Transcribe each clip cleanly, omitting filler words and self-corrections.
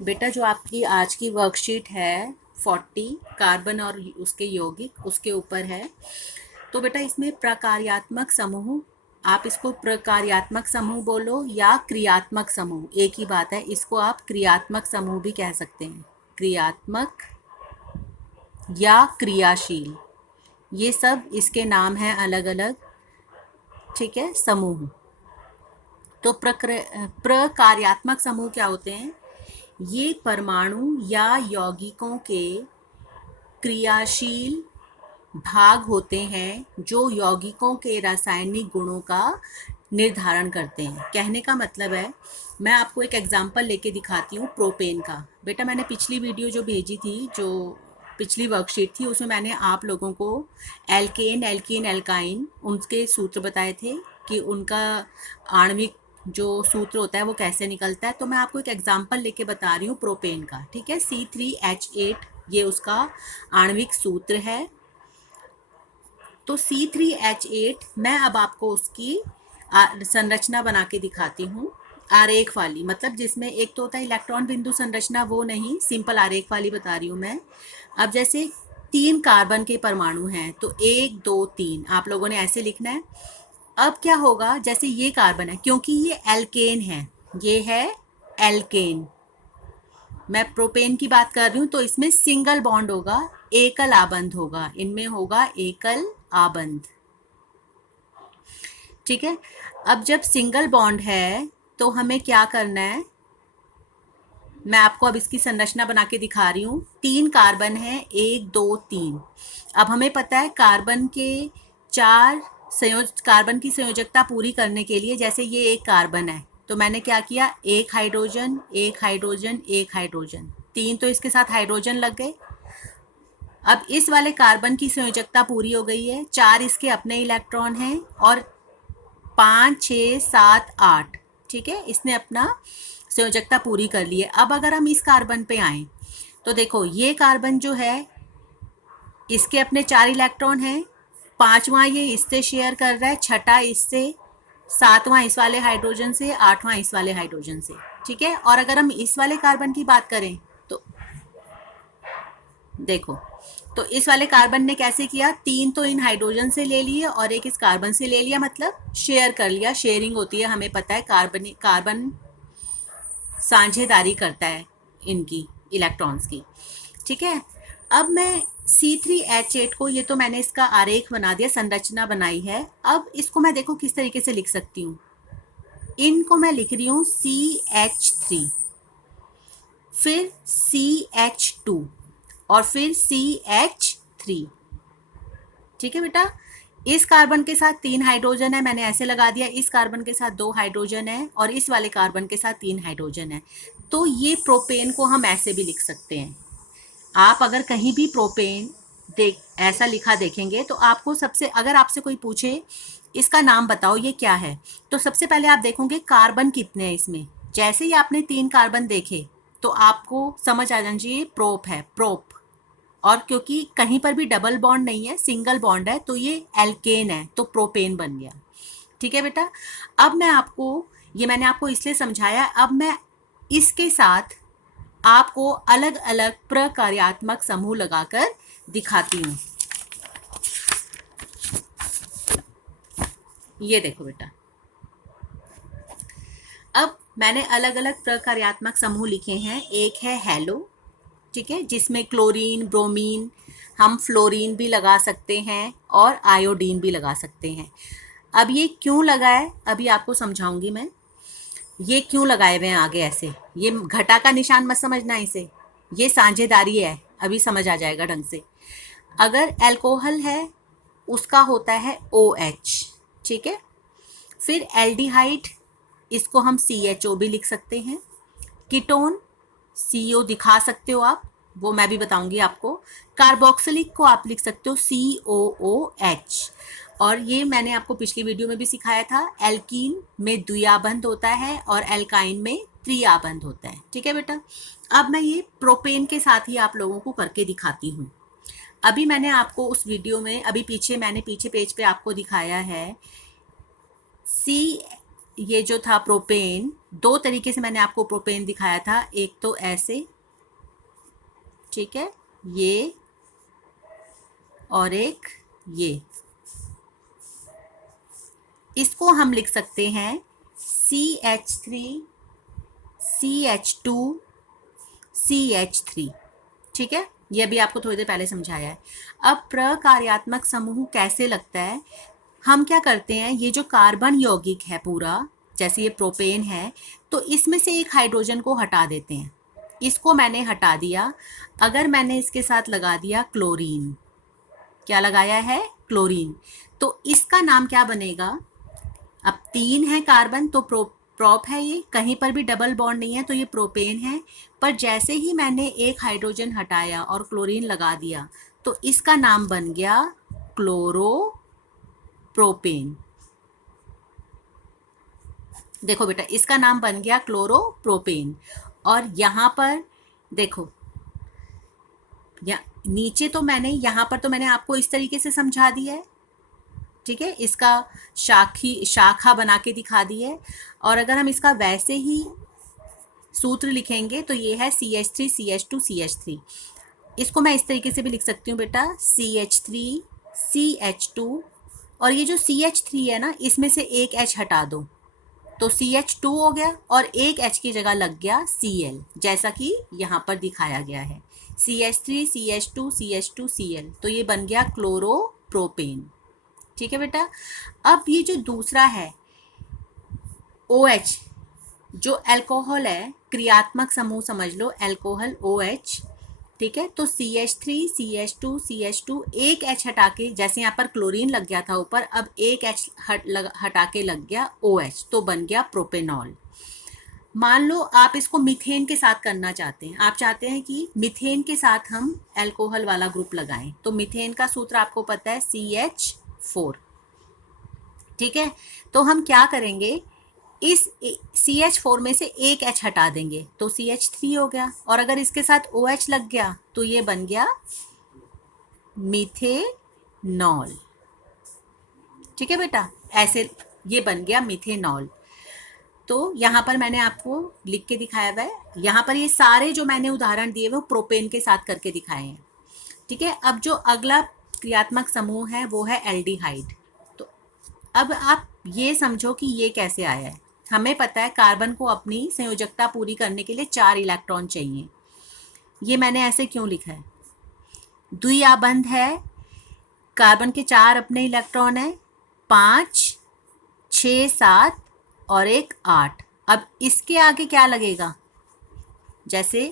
बेटा जो आपकी आज की वर्कशीट है 40 कार्बन और उसके यौगिक उसके ऊपर है। तो बेटा इसमें प्रकार्यात्मक समूह, आप इसको प्रकार्यात्मक समूह बोलो या क्रियात्मक समूह, एक ही बात है। इसको आप क्रियात्मक समूह भी कह सकते हैं, क्रियात्मक या क्रियाशील, ये सब इसके नाम हैं अलग अलग। ठीक है, समूह। तो प्रकार्यात्मक समूह क्या होते हैं? ये परमाणु या यौगिकों के क्रियाशील भाग होते हैं जो यौगिकों के रासायनिक गुणों का निर्धारण करते हैं। कहने का मतलब है, मैं आपको एक एग्जांपल लेके दिखाती हूँ प्रोपेन का। बेटा मैंने पिछली वीडियो जो भेजी थी, जो पिछली वर्कशीट थी, उसमें मैंने आप लोगों को एल्केन, एल्कीन, एल्काइन उनके सूत्र बताए थे कि उनका आणविक जो सूत्र होता है वो कैसे निकलता है। तो मैं आपको एक एग्जांपल लेके बता रही हूँ प्रोपेन का। ठीक है, C3H8 ये उसका आणविक सूत्र है। तो C3H8 मैं अब आपको उसकी संरचना बना के दिखाती हूँ, आरेख वाली, मतलब जिसमें एक तो होता है इलेक्ट्रॉन बिंदु संरचना, वो नहीं, सिंपल आरेख वाली बता रही हूँ मैं। अब जैसे 3 कार्बन के परमाणु हैं तो 1 2 3 आप लोगों ने ऐसे लिखना है। अब क्या होगा, जैसे ये कार्बन है, क्योंकि ये एल्केन है, ये है एल्केन, मैं प्रोपेन की बात कर रही हूँ, तो इसमें सिंगल बॉन्ड होगा, एकल आबंध होगा, इनमें होगा एकल आबंध। ठीक है, अब जब सिंगल बॉन्ड है तो हमें क्या करना है, मैं आपको अब इसकी संरचना बना के दिखा रही हूँ। 3 कार्बन है, 1 2 3। अब हमें पता है कार्बन के 4 कार्बन की संयोजकता पूरी करने के लिए, जैसे ये एक कार्बन है तो मैंने क्या किया, एक हाइड्रोजन, एक हाइड्रोजन, एक हाइड्रोजन, 3 तो इसके साथ हाइड्रोजन लग गए। अब इस वाले कार्बन की संयोजकता पूरी हो गई है, 4 इसके अपने इलेक्ट्रॉन हैं और 5 6 7 8। ठीक है, इसने अपना संयोजकता पूरी कर ली है। अब अगर हम इस कार्बन पे आए तो देखो ये कार्बन जो है इसके अपने 4 इलेक्ट्रॉन हैं, 5वां ये इससे शेयर कर रहा है, 6ठा इससे, 7वां इस वाले हाइड्रोजन से, 8वां इस वाले हाइड्रोजन से। ठीक है, और अगर हम इस वाले कार्बन की बात करें तो देखो, तो इस वाले कार्बन ने कैसे किया, 3 तो इन हाइड्रोजन से ले लिए और एक इस कार्बन से ले लिया, मतलब शेयर कर लिया, शेयरिंग होती है, हमें पता है कार्बन साझेदारी करता है इनकी इलेक्ट्रॉन्स की। ठीक है, अब मैं C3H8 को, ये तो मैंने इसका आरेख बना दिया, संरचना बनाई है। अब इसको मैं देखो किस तरीके से लिख सकती हूँ, इनको मैं लिख रही हूँ CH3, फिर CH2 और फिर CH3। ठीक है बेटा, इस कार्बन के साथ 3 हाइड्रोजन है, मैंने ऐसे लगा दिया, इस कार्बन के साथ 2 हाइड्रोजन है और इस वाले कार्बन के साथ 3 हाइड्रोजन है। तो ये प्रोपेन को हम ऐसे भी लिख सकते हैं। आप अगर कहीं भी प्रोपेन देख ऐसा लिखा देखेंगे तो आपको सबसे, अगर आपसे कोई पूछे इसका नाम बताओ ये क्या है, तो सबसे पहले आप देखोगे कार्बन कितने हैं इसमें। जैसे ही आपने 3 कार्बन देखे तो आपको समझ आ जाना चाहिए प्रोप है, प्रोप। और क्योंकि कहीं पर भी डबल बॉन्ड नहीं है, सिंगल बॉन्ड है, तो ये एल्केन है, तो प्रोपेन बन गया। ठीक है बेटा, अब मैं आपको, ये मैंने आपको इसलिए समझाया, अब मैं इसके साथ आपको अलग अलग प्रकार्यात्मक समूह लगाकर दिखाती हूँ। ये देखो बेटा, अब मैंने अलग अलग प्रकार्यात्मक समूह लिखे हैं। एक है हेलो, ठीक है, जिसमें क्लोरीन, ब्रोमीन, हम फ्लोरीन भी लगा सकते हैं और आयोडीन भी लगा सकते हैं। अब ये क्यों लगा है अभी आपको समझाऊंगी मैं, ये क्यों लगाए हुए हैं आगे ऐसे, ये घटा का निशान मत समझना इसे, ये साझेदारी है, अभी समझ आ जाएगा ढंग से। अगर एल्कोहल है उसका होता है OH। ठीक है, फिर एल्डिहाइड, इसको हम CHO भी लिख सकते हैं। कीटोन CO दिखा सकते हो आप, वो मैं भी बताऊंगी आपको। कार्बोक्सिलिक को आप लिख सकते हो COOH। और ये मैंने आपको पिछली वीडियो में भी सिखाया था, एल्कीन में द्विआबंध होता है और एल्काइन में त्रिआबंध होता है। ठीक है बेटा, अब मैं ये प्रोपेन के साथ ही आप लोगों को करके दिखाती हूँ। अभी मैंने आपको उस वीडियो में, अभी पीछे मैंने पीछे पेज पे आपको दिखाया है, सी ये जो था प्रोपेन, दो तरीके से मैंने आपको प्रोपेन दिखाया था, एक तो ऐसे, ठीक है, ये, और एक ये। इसको हम लिख सकते हैं CH3 CH2 CH3, ठीक है। ये अभी आपको थोड़ी देर पहले समझाया है। अब प्रकार्यात्मक समूह कैसे लगता है, हम क्या करते हैं, ये जो कार्बन यौगिक है पूरा, जैसे ये प्रोपेन है, तो इसमें से एक हाइड्रोजन को हटा देते हैं। इसको मैंने हटा दिया। अगर मैंने इसके साथ लगा दिया क्लोरीन, क्या लगाया है, क्लोरीन, तो इसका नाम क्या बनेगा। अब 3 है कार्बन, तो प्रॉप है, ये कहीं पर भी डबल बॉन्ड नहीं है, तो ये प्रोपेन है। पर जैसे ही मैंने एक हाइड्रोजन हटाया और क्लोरीन लगा दिया, तो इसका नाम बन गया क्लोरोप्रोपेन। देखो बेटा, इसका नाम बन गया क्लोरोप्रोपेन। और यहाँ पर देखो, नीचे तो मैंने, यहाँ पर तो मैंने आपको इस तरीके से समझा दिया है, ठीक है, इसका शाखा बना के दिखा दी है। और अगर हम इसका वैसे ही सूत्र लिखेंगे तो ये है CH3 CH2 CH3। इसको मैं इस तरीके से भी लिख सकती हूँ बेटा, CH3 CH2, और ये जो CH3 है ना, इसमें से एक H हटा दो तो CH2 हो गया, और एक H की जगह लग गया Cl, जैसा कि यहाँ पर दिखाया गया है, CH3 CH2 CH2 Cl, तो ये बन गया क्लोरोप्रोपेन, ठीक है बेटा। अब ये जो दूसरा है OH, जो अल्कोहल है, क्रियात्मक समूह समझ लो, अल्कोहल OH, ठीक है, तो CH3 CH2 CH2, एक H हटा के, जैसे यहाँ पर क्लोरीन लग गया था ऊपर, अब एक H हटा के लग गया OH, तो बन गया प्रोपेनॉल। मान लो आप इसको मीथेन के साथ करना चाहते हैं, आप चाहते हैं कि मीथेन के साथ हम अल्कोहल वाला ग्रुप लगाएं, तो मीथेन का सूत्र आपको पता है CH4, ठीक है। तो हम क्या करेंगे, इस CH4 में से एक H हटा देंगे तो CH3 हो गया, और अगर इसके साथ OH लग गया तो ये बन गया मीथेनॉल, ठीक है बेटा, ऐसे ये बन गया मीथेनॉल। तो यहाँ पर मैंने आपको लिख के दिखाया हुआ है, यहाँ पर ये सारे जो मैंने उदाहरण दिए वो प्रोपेन के साथ करके दिखाए हैं, ठीक है। अब जो अगला क्रियात्मक समूह है वो है एल्डिहाइड। तो अब आप ये समझो कि ये कैसे आया है। हमें पता है कार्बन को अपनी संयोजकता पूरी करने के लिए 4 इलेक्ट्रॉन चाहिए। ये मैंने ऐसे क्यों लिखा है, द्विआबंध है, कार्बन के 4 अपने इलेक्ट्रॉन है, 5, 6, 7 और एक 8। अब इसके आगे क्या लगेगा, जैसे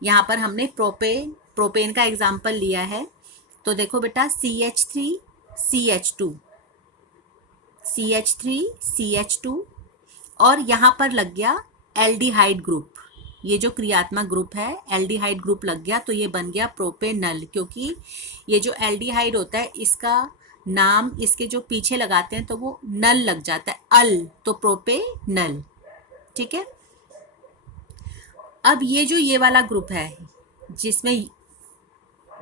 यहाँ पर हमने प्रोपेन का एग्जाम्पल लिया है, तो देखो बेटा CH3 CH2 CH3 CH2, और यहाँ पर लग गया एल्डिहाइड ग्रुप, ये जो क्रियात्मक ग्रुप है एल्डिहाइड ग्रुप लग गया, तो ये बन गया प्रोपेनल, क्योंकि ये जो एल्डिहाइड होता है इसका नाम इसके जो पीछे लगाते हैं तो वो नल लग जाता है, अल, तो प्रोपेनल, ठीक है। अब ये वाला ग्रुप है जिसमें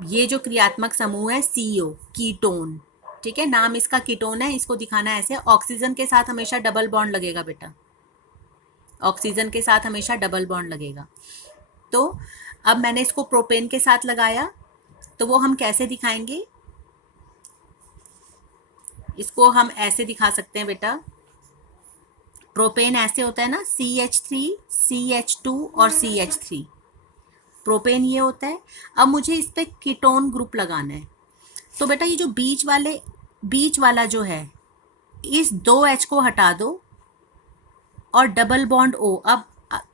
ये जो क्रियात्मक समूह है CO, कीटोन, ठीक है, नाम इसका कीटोन है, इसको दिखाना ऐसे, ऑक्सीजन के साथ हमेशा डबल बॉन्ड लगेगा बेटा, ऑक्सीजन के साथ हमेशा डबल बॉन्ड लगेगा। तो अब मैंने इसको प्रोपेन के साथ लगाया, तो वो हम कैसे दिखाएंगे, इसको हम ऐसे दिखा सकते हैं बेटा, प्रोपेन ऐसे होता है ना, CH3 CH2 और CH3, प्रोपेन ये होता है। अब मुझे इस पर कीटोन ग्रुप लगाना है, तो बेटा ये जो बीच वाला जो है, इस 2H को हटा दो और डबल बॉन्ड O। अब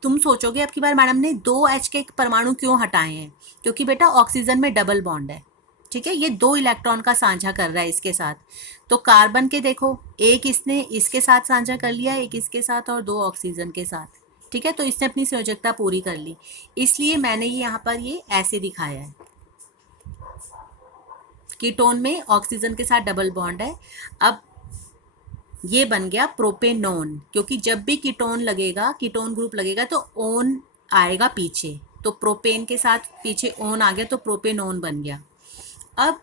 तुम सोचोगे अब की बार मैडम ने 2H के परमाणु क्यों हटाए हैं, क्योंकि बेटा ऑक्सीजन में डबल बॉन्ड है, ठीक है, ये 2 इलेक्ट्रॉन का साझा कर रहा है इसके साथ। तो कार्बन के देखो, एक इसने इसके साथ साझा कर लिया, एक इसके साथ और 2 ऑक्सीजन के साथ, ठीक है, तो इसने अपनी संयोजकता पूरी कर ली, इसलिए मैंने ये यहाँ पर ये ऐसे दिखाया है, कीटोन में ऑक्सीजन के साथ डबल बॉन्ड है। अब ये बन गया प्रोपेनोन, क्योंकि जब भी कीटोन लगेगा, कीटोन ग्रुप लगेगा तो ओन आएगा पीछे, तो प्रोपेन के साथ पीछे ओन आ गया तो प्रोपेनोन बन गया। अब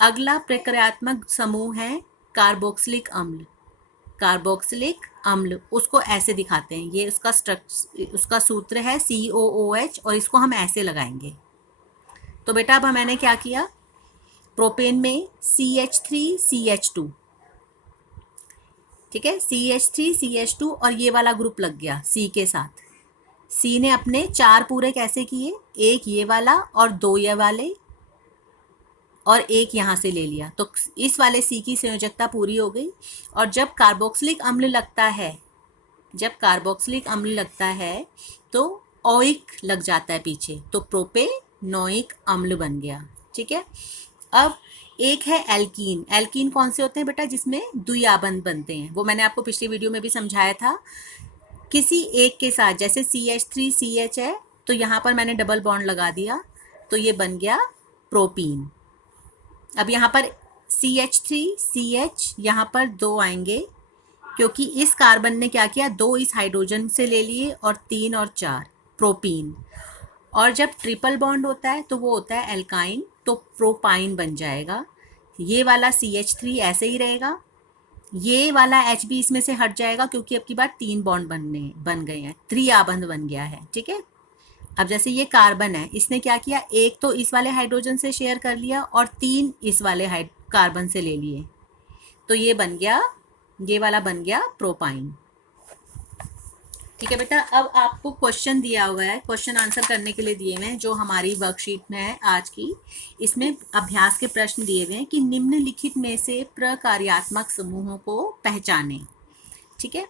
अगला प्रक्रियात्मक समूह है कार्बोक्सिलिक अम्ल, कार्बोक्सिलिक अम्ल, उसको ऐसे दिखाते हैं। ये उसका सूत्र है COOH और इसको हम ऐसे लगाएंगे। तो बेटा अब मैंने क्या किया, प्रोपेन में CH3CH2, ठीक है, CH3CH2 और ये वाला ग्रुप लग गया C के साथ। C ने अपने 4 पूरे कैसे किए, एक ये वाला और 2 ये वाले और एक यहाँ से ले लिया, तो इस वाले C की संयोजकता पूरी हो गई। और जब कार्बोक्सिलिक अम्ल लगता है तो ओइक लग जाता है पीछे, तो प्रोपेनोइक अम्ल बन गया। ठीक है, अब एक है एल्कीन। एल्कीन कौन से होते हैं बेटा, जिसमें द्विआबंध बनते हैं, वो मैंने आपको पिछली वीडियो में भी समझाया था। किसी एक के साथ, जैसे CH3CH है तो यहाँ पर मैंने डबल बॉन्ड लगा दिया, तो ये बन गया प्रोपीन। अब यहाँ पर CH3CH, यहाँ पर 2 आएंगे क्योंकि इस कार्बन ने क्या किया, 2 इस हाइड्रोजन से ले लिए और 3 और 4 प्रोपीन। और जब ट्रिपल बॉन्ड होता है तो वो होता है एल्काइन, तो प्रोपाइन बन जाएगा। ये वाला CH3 ऐसे ही रहेगा, ये वाला Hb इसमें से हट जाएगा क्योंकि अब की बार 3 बॉन्ड बन गए हैं, त्रिआबंध बन गया है। ठीक है, अब जैसे ये कार्बन है, इसने क्या किया, एक तो इस वाले हाइड्रोजन से शेयर कर लिया और 3 इस वाले कार्बन से ले लिए, तो ये बन गया, ये वाला बन गया प्रोपाइन। ठीक है बेटा, अब आपको क्वेश्चन दिया हुआ है, क्वेश्चन आंसर करने के लिए दिए हुए हैं जो हमारी वर्कशीट में है आज की। इसमें अभ्यास के प्रश्न दिए हुए हैं कि निम्नलिखित में से प्रकार्यात्मक समूहों को पहचानें। ठीक है,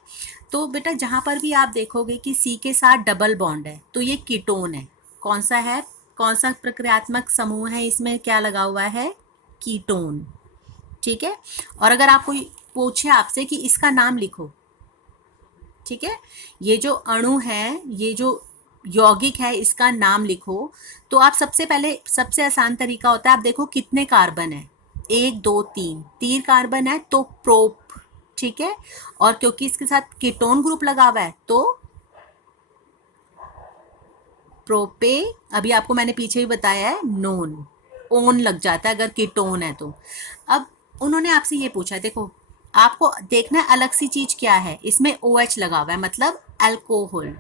तो बेटा जहाँ पर भी आप देखोगे कि C के साथ डबल बॉन्ड है तो ये कीटोन है। कौन सा है, कौन सा प्रक्रियात्मक समूह है, इसमें क्या लगा हुआ है, कीटोन। ठीक है, और अगर आपको पूछे आपसे कि इसका नाम लिखो, ठीक है, ये जो अणु है, ये जो यौगिक है, इसका नाम लिखो, तो आप सबसे पहले, सबसे आसान तरीका होता है, आप देखो कितने कार्बन है, 1 2 3, 3 कार्बन है तो प्रोप। ठीक है, और क्योंकि इसके साथ कीटोन ग्रुप लगा हुआ है तो प्रोपे, अभी आपको मैंने पीछे भी बताया है, नोन, ओन लग जाता है अगर कीटोन है तो। अब उन्होंने आपसे ये पूछा है, देखो आपको देखना है अलग सी चीज क्या है, इसमें OH लगा हुआ है मतलब अल्कोहल,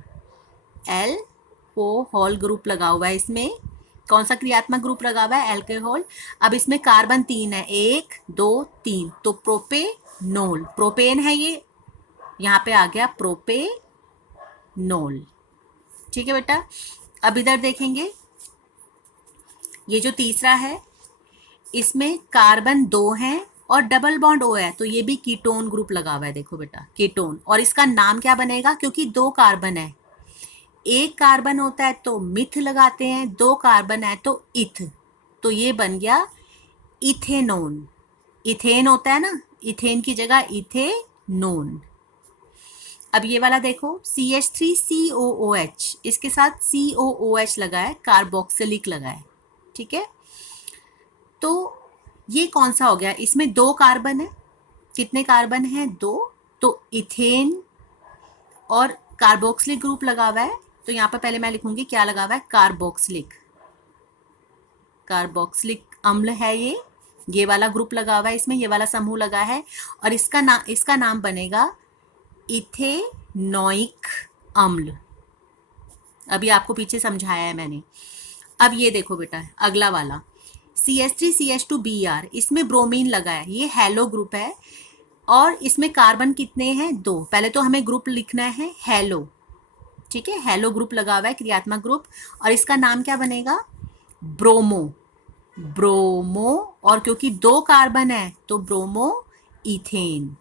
एल्कोहल ग्रुप लगा हुआ है, इसमें कौन सा क्रियात्मक ग्रुप लगा हुआ है, अल्कोहल। अब इसमें कार्बन 3 है, 1 2 3, तो प्रोपेनोल, प्रोपेन है ये, यहाँ पे आ गया प्रोपेनोल। ठीक है बेटा, अब इधर देखेंगे, ये जो तीसरा है, इसमें कार्बन 2 हैं और डबल बॉन्ड O है, तो ये भी कीटोन ग्रुप लगा हुआ है, देखो बेटा कीटोन। और इसका नाम क्या बनेगा, क्योंकि 2 कार्बन है, एक कार्बन होता है तो मिथ लगाते हैं, 2 कार्बन है तो इथ, तो ये बन गया इथेनोन। इथेन होता है ना, इथेन की जगह इथेनोन। अब ये वाला देखो, CH3COOH, इसके साथ COOH लगा है, कार्बोक्सिलिक लगा है। ठीक है, तो ये कौन सा हो गया, इसमें 2 कार्बन है, कितने कार्बन है, 2, तो इथेन और कार्बोक्सिलिक ग्रुप लगा हुआ है, तो यहाँ पर पहले मैं लिखूंगी क्या लगा हुआ है, कार्बोक्सिलिक, कार्बोक्सिलिक अम्ल है ये वाला ग्रुप लगा हुआ है, इसमें ये वाला समूह लगा है, और इसका नाम बनेगा इथेनोइक अम्ल। अभी आपको पीछे समझाया है मैंने। अब ये देखो बेटा अगला वाला, CH3CH2Br, इसमें ब्रोमीन लगा है, ये हेलो ग्रुप है, और इसमें कार्बन कितने हैं, 2। पहले तो हमें ग्रुप लिखना है हेलो, ठीक है, हेलो ग्रुप लगा हुआ है, क्रियात्मक ग्रुप, और इसका नाम क्या बनेगा, ब्रोमो, ब्रोमो, और क्योंकि 2 कार्बन है तो ब्रोमो इथेन।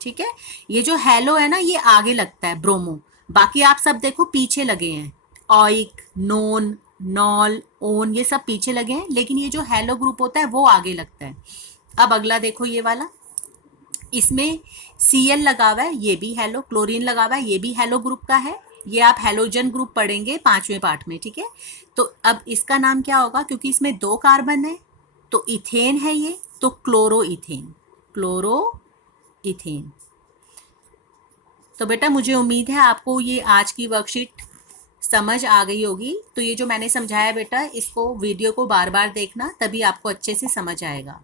ठीक है, ये जो हेलो है ना, ये आगे लगता है ब्रोमो, बाकी आप सब देखो पीछे लगे हैं, ऑइक, नोन, नॉल, ओन, ये सब पीछे लगे हैं, लेकिन ये जो हेलो ग्रुप होता है वो आगे लगता है। अब अगला देखो ये वाला, इसमें Cl लगा हुआ है, ये भी हेलो, क्लोरीन लगा हुआ है, ये भी हेलो ग्रुप का है, ये आप हेलोजन ग्रुप पढ़ेंगे 5वें पार्ट में। ठीक है, तो अब इसका नाम क्या होगा, क्योंकि इसमें 2 कार्बन है तो इथेन है ये, तो क्लोरो इथेन, क्लोरो इथेन। तो बेटा मुझे उम्मीद है आपको ये आज की वर्कशीट समझ आ गई होगी। तो ये जो मैंने समझाया बेटा, इसको वीडियो को बार बार देखना, तभी आपको अच्छे से समझ आएगा।